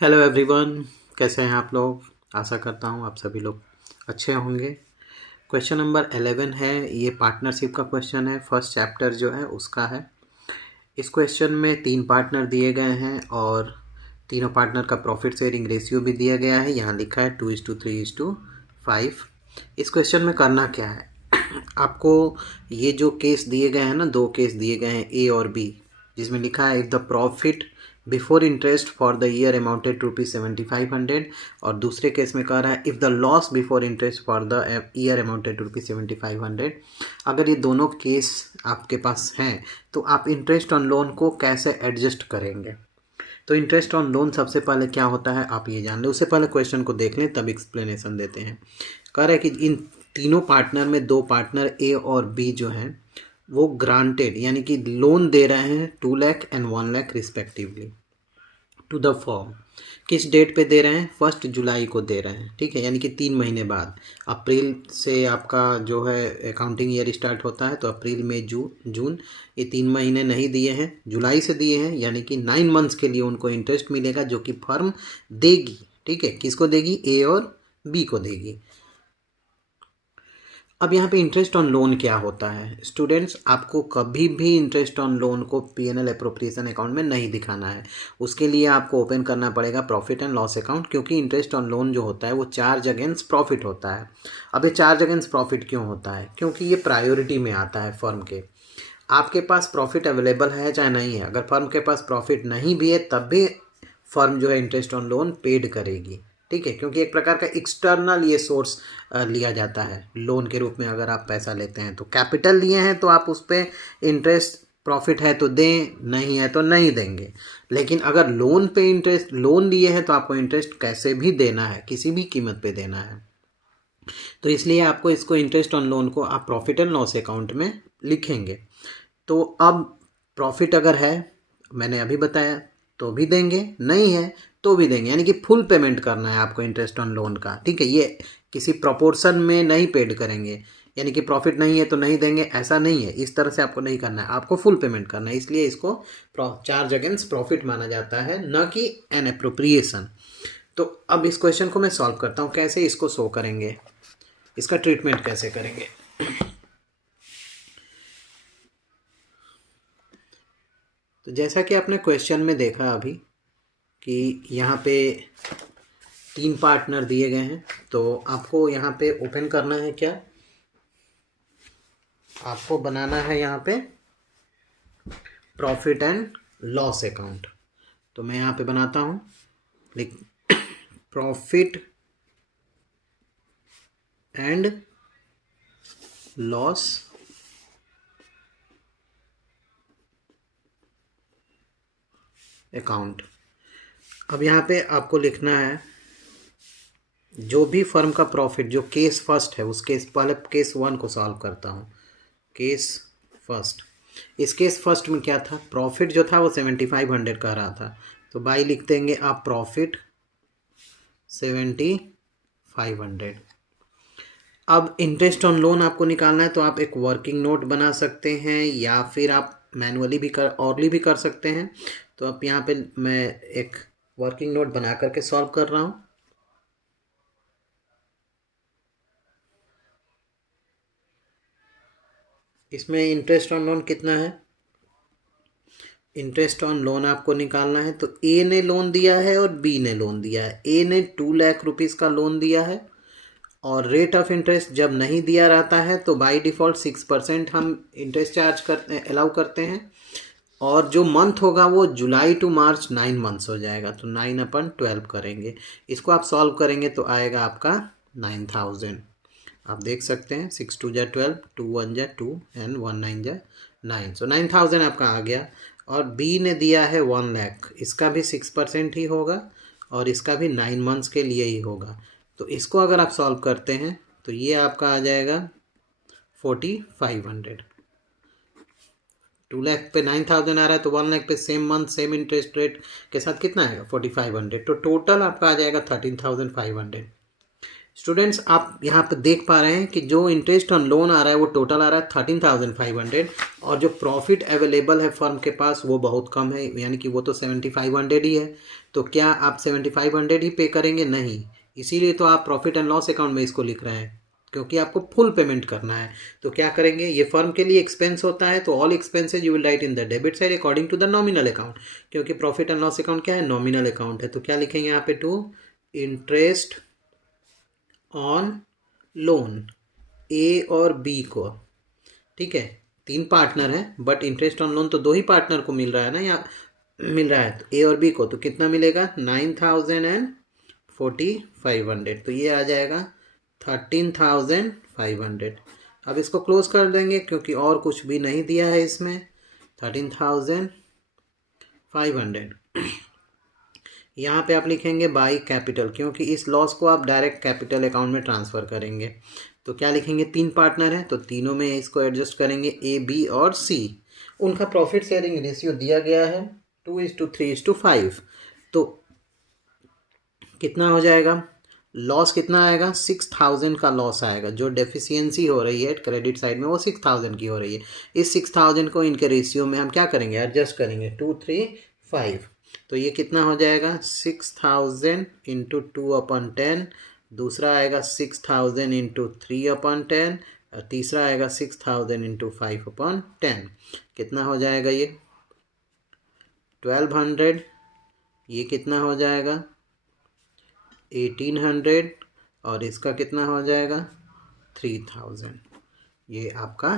Hello everyone, कैसे हैं आप लोग। आशा करता हूं आप सभी लोग अच्छे होंगे। क्वेश्चन नंबर 11 है, ये पार्टनरशिप का क्वेश्चन है। फर्स्ट चैप्टर जो है उसका है। इस क्वेश्चन में 3 पार्टनर दिए गए हैं और तीनों पार्टनर का प्रॉफिट शेयरिंग रेशियो भी दिया गया है। यहाँ लिखा है 2:3:5। इस क्वेश्चन में करना क्या है, आपको ये जो केस दिए गए हैं ना, 2 केस दिए गए हैं ए और बी, जिसमें लिखा है if the profit before interest for the year amounted to ₹7500, और दूसरे केस में कह रहा है if the loss before interest for the year amounted to ₹7500। अगर ये दोनों केस आपके पास हैं तो आप इंटरेस्ट ऑन लोन को कैसे एडजस्ट करेंगे। तो इंटरेस्ट ऑन लोन सबसे पहले क्या होता है आप ये जान लें। उससे पहले क्वेश्चन को देख लें तब एक्सप्लेनेशन देते हैं। कह रहे हैं कि इन तीनों पार्टनर में 2 पार्टनर ए और बी जो हैं वो ग्रांटेड यानी कि लोन दे रहे हैं 2 lakh and 1 lakh respectively to the form. किस डेट पे दे रहे हैं? 1 जुलाई को दे रहे हैं, ठीक है, यानी कि 3 महीने बाद। अप्रैल से आपका जो है अकाउंटिंग ईयर स्टार्ट होता है, तो अप्रैल मई जून ये 3 महीने नहीं दिए हैं, जुलाई से दिए हैं, यानी कि 9 मंथ्स के लिए उनको इंटरेस्ट मिलेगा जो कि फर्म देगी। ठीक है, किसको देगी? ए और बी को देगी। अब यहाँ पे इंटरेस्ट ऑन लोन क्या होता है स्टूडेंट्स, आपको कभी भी इंटरेस्ट ऑन लोन को पीएनएल अप्रोप्रिएशन अकाउंट में नहीं दिखाना है। उसके लिए आपको ओपन करना पड़ेगा प्रॉफिट एंड लॉस अकाउंट, क्योंकि इंटरेस्ट ऑन लोन जो होता है वो चार्ज अगेंस्ट प्रॉफिट होता है। अब ये चार्ज अगेंस्ट प्रॉफिट क्यों होता है? क्योंकि ये प्रायोरिटी में आता है फर्म के। आपके पास प्रॉफिट अवेलेबल है चाहे नहीं है, अगर फर्म के पास प्रॉफिट नहीं भी है तब भी फर्म जो है इंटरेस्ट ऑन लोन पेड करेगी। ठीक है, क्योंकि एक प्रकार का एक्सटर्नल ये सोर्स लिया जाता है लोन के रूप में। अगर आप पैसा लेते हैं तो कैपिटल लिए हैं तो आप उस पर इंटरेस्ट, प्रॉफिट है तो दें, नहीं है तो नहीं देंगे। लेकिन अगर लोन पे इंटरेस्ट, लोन लिए हैं तो आपको इंटरेस्ट कैसे भी देना है, किसी भी कीमत पे देना है। तो इसलिए आपको इसको इंटरेस्ट ऑन लोन को आप प्रॉफिट एंड लॉस अकाउंट में लिखेंगे। तो अब प्रॉफिट अगर है, मैंने अभी बताया, तो भी देंगे, नहीं है तो भी देंगे, यानी कि फुल पेमेंट करना है आपको इंटरेस्ट ऑन लोन का। ठीक है, ये किसी प्रोपोर्शन में नहीं पेड करेंगे, यानी कि प्रॉफिट नहीं है तो नहीं देंगे, ऐसा नहीं है। इस तरह से आपको नहीं करना है, आपको फुल पेमेंट करना है। इसलिए इसको चार्ज अगेंस्ट प्रॉफिट माना जाता है, न कि एन अप्रोप्रिएशन। तो अब इस क्वेश्चन को मैं सॉल्व करता हूँ। कैसे इसको शो करेंगे, इसका ट्रीटमेंट कैसे करेंगे। तो जैसा कि आपने क्वेश्चन में देखा अभी कि यहाँ पे 3 पार्टनर दिए गए हैं, तो आपको यहाँ पे ओपन करना है क्या, आपको बनाना है यहाँ पे प्रॉफिट एंड लॉस अकाउंट। तो मैं यहाँ पे बनाता हूँ, प्रॉफिट एंड लॉस अकाउंट। अब यहाँ पे आपको लिखना है जो भी फर्म का प्रॉफिट, जो केस फर्स्ट है उस केस, पहले केस 1 को सॉल्व करता हूँ। केस फर्स्ट, इस केस फर्स्ट में क्या था, प्रॉफिट जो था वो 7500 कह रहा था, तो बाई लिख देंगे आप प्रॉफिट 7500। अब इंटरेस्ट ऑन लोन आपको निकालना है, तो आप एक वर्किंग नोट बना सकते हैं या फिर आप मैनुअली भी कर सकते हैं। तो अब यहाँ पे मैं एक वर्किंग नोट बना करके सॉल्व कर रहा हूँ। इसमें इंटरेस्ट ऑन लोन कितना है, इंटरेस्ट ऑन लोन आपको निकालना है। तो ए ने लोन दिया है और बी ने लोन दिया है। ए ने 2 लाख रुपीज़ का लोन दिया है और रेट ऑफ इंटरेस्ट जब नहीं दिया रहता है तो बाय डिफ़ॉल्ट 6% हम इंटरेस्ट चार्ज करते, अलाउ करते हैं। और जो मंथ होगा वो जुलाई टू मार्च 9 मंथ्स हो जाएगा, तो 9/12 करेंगे। इसको आप सॉल्व करेंगे तो आएगा आपका 9000। आप देख सकते हैं 6 2 12, 2 1 2 एंड 1 9 9, सो 9000 आपका आ गया। और बी ने दिया है 1 लाख, इसका भी 6% ही होगा और इसका भी 9 मंथ्स के लिए ही होगा। तो इसको अगर आप सॉल्व करते हैं तो ये आपका आ जाएगा 4500। 2 लाख पे 9000 आ रहा है, तो 1 लाख पे same month same interest rate के साथ कितना आएगा 4500। तो टोटल आपका आ जाएगा 13500। स्टूडेंट्स आप यहाँ पर देख पा रहे हैं कि जो इंटरेस्ट ऑन लोन आ रहा है वो टोटल आ रहा है 13,500 और जो प्रॉफिट अवेलेबल है फर्म के पास वो बहुत कम है, यानी कि वो तो 7,500 ही है। तो क्या आप 7,500 ही पे करेंगे? नहीं, इसीलिए तो आप प्रॉफिट एंड लॉस अकाउंट में इसको लिख रहे हैं, क्योंकि आपको फुल पेमेंट करना है। तो क्या करेंगे, ये फर्म के लिए एक्सपेंस होता है, तो all expenses you will write in the debit side according to the nominal account, क्योंकि प्रॉफिट एंड लॉस अकाउंट क्या है? नॉमिनल अकाउंट है। तो क्या लिखेंगे यहाँ पे? To interest on loan A और बी को, ठीक है, 3 पार्टनर हैं बट इंटरेस्ट ऑन लोन तो 2 ही पार्टनर को मिल रहा है ना, या मिल रहा है, तो ए और बी को तो कितना मिलेगा? 9,045 तो ये आ जाएगा 13,500। अब इसको क्लोज कर देंगे क्योंकि और कुछ भी नहीं दिया है इसमें। 13,500 यहाँ पे आप लिखेंगे बाई कैपिटल, क्योंकि इस लॉस को आप डायरेक्ट कैपिटल अकाउंट में ट्रांसफ़र करेंगे। तो क्या लिखेंगे? 3 पार्टनर हैं तो तीनों में इसको एडजस्ट करेंगे, ए बी और सी। उनका प्रॉफिट शेयरिंग रेशियो दिया गया है 2:3:5। तो कितना हो जाएगा? लॉस कितना आएगा? 6,000 का लॉस आएगा। जो डेफिशिएंसी हो रही है क्रेडिट साइड में वो 6,000 की हो रही है। इस 6,000 को इनके रेशियो में हम क्या करेंगे? एडजस्ट करेंगे 2:3:5। तो ये कितना हो जाएगा? 6,000 इंटू 2/10, दूसरा आएगा 6,000 इंटू 3/10 और तीसरा आएगा 6,000 इंटू 5/10। कितना हो जाएगा ये? 1,200। ये कितना हो जाएगा? 1,800 और इसका कितना हो जाएगा? 3,000। ये आपका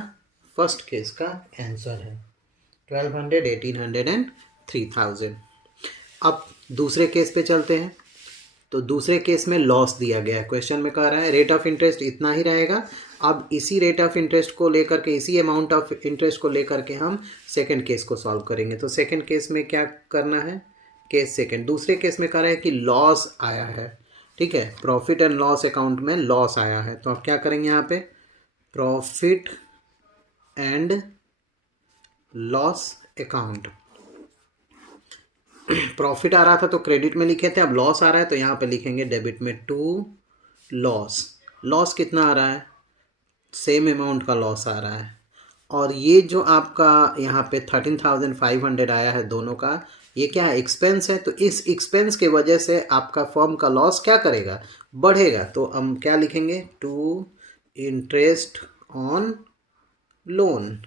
फर्स्ट केस का आंसर है, 1,200, 1,800 एंड 3,000। अब दूसरे केस पे चलते हैं। तो दूसरे केस में लॉस दिया गया है, क्वेश्चन में कह रहा है रेट ऑफ इंटरेस्ट इतना ही रहेगा। अब इसी रेट ऑफ इंटरेस्ट को लेकर के, इसी अमाउंट ऑफ इंटरेस्ट को लेकर के हम सेकंड केस को सॉल्व करेंगे। तो सेकंड केस में क्या करना है? केस सेकंड, दूसरे केस में कह रहा है कि लॉस आया है, ठीक है, प्रॉफिट एंड लॉस अकाउंट में लॉस आया है। तो आप क्या करेंगे यहाँ पे? Profit and loss account. Profit आ रहा था तो क्रेडिट में लिखे थे, अब लॉस आ रहा है तो यहाँ पे लिखेंगे डेबिट में, टू लॉस। लॉस कितना आ रहा है? सेम अमाउंट का लॉस आ रहा है। और ये जो आपका यहाँ पे 13,500 आया है दोनों का, ये क्या है? एक्सपेंस है। तो इस एक्सपेंस के वजह से आपका फर्म का लॉस क्या करेगा? बढ़ेगा। तो हम क्या लिखेंगे? To interest on loan.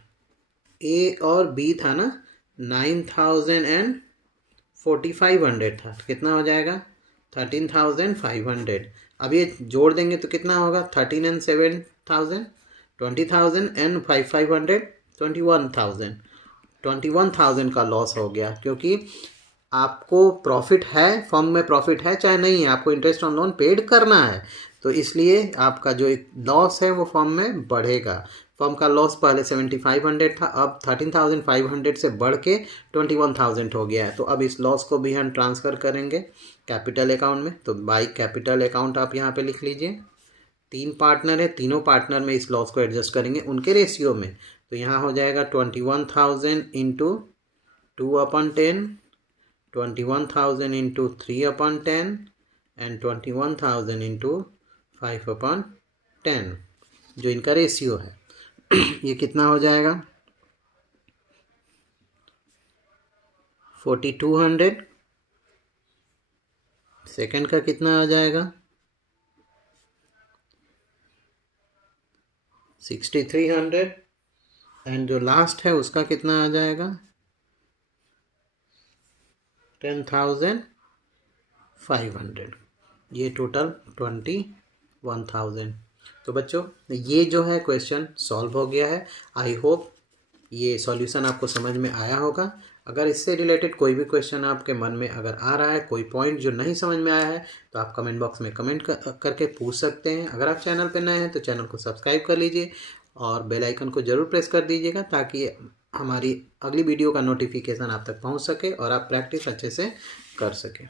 A और बी था ना, 9,045 था, कितना हो जाएगा? 13,500। अब ये जोड़ देंगे तो कितना होगा? 13 and 7,000, 20,000 and 500, 21,000। 21,000 का लॉस हो गया, क्योंकि आपको प्रॉफिट है, फर्म में प्रॉफिट है चाहे नहीं है, आपको इंटरेस्ट ऑन लोन पेड करना है। तो इसलिए आपका जो एक लॉस है वो फर्म में बढ़ेगा। फर्म का लॉस पहले 7,500 था, अब 13,500 से बढ़ के 21,000 हो गया है। तो अब इस लॉस को भी हम ट्रांसफ़र करेंगे कैपिटल अकाउंट में। तो बाई कैपिटल अकाउंट आप यहाँ पे लिख लीजिए। 3 पार्टनर है, तीनों पार्टनर में इस लॉस को एडजस्ट करेंगे उनके रेशियो में। तो यहाँ हो जाएगा 21,000 इंटू 2/10, 21,000 इंटू 3/10 एंड 21,000 इंटू 5/10, जो इनका रेशियो है। ये कितना हो जाएगा? 4,200। सेकंड का कितना आ जाएगा? 6,300 एंड जो लास्ट है उसका कितना आ जाएगा? 10,500। ये टोटल 21,000। तो बच्चों ये जो है क्वेश्चन सॉल्व हो गया है। आई होप ये सॉल्यूशन आपको समझ में आया होगा। अगर इससे रिलेटेड कोई भी क्वेश्चन आपके मन में अगर आ रहा है, कोई पॉइंट जो नहीं समझ में आया है, तो आप कमेंट बॉक्स में कमेंट करके पूछ सकते हैं। अगर आप चैनल पर नए हैं तो चैनल को सब्सक्राइब कर लीजिए और बेल आइकन को ज़रूर प्रेस कर दीजिएगा, ताकि हमारी अगली वीडियो का नोटिफिकेशन आप तक पहुंच सके और आप प्रैक्टिस अच्छे से कर सकें।